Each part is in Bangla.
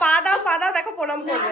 পা দাও পা দাও দেখো প্রণাম করবে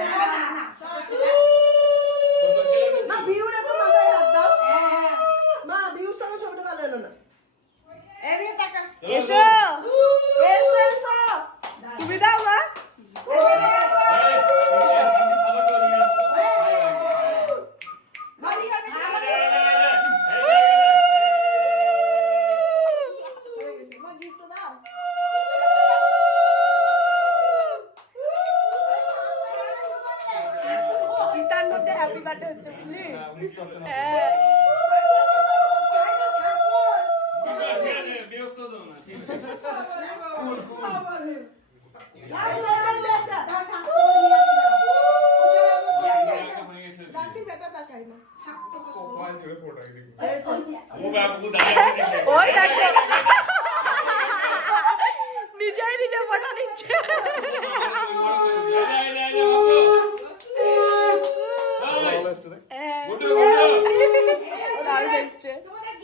হ্যাপি বার্থডে হচ্ছে বুঝলি হ্যাঁ বিরক্ত তো না ঠিক আছে। এই দে দে দে দে হয়ে গেছে। লাঠি বেটা তাকাই না ও বাবু দাঁড়িয়ে দেখে। ওই দেখো নিজেই নিজে ফটো নিচ্ছে হ্যাঁ গুটু, গুটু। দারুণ হচ্ছে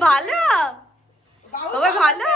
ভালো। বাবা ভালো।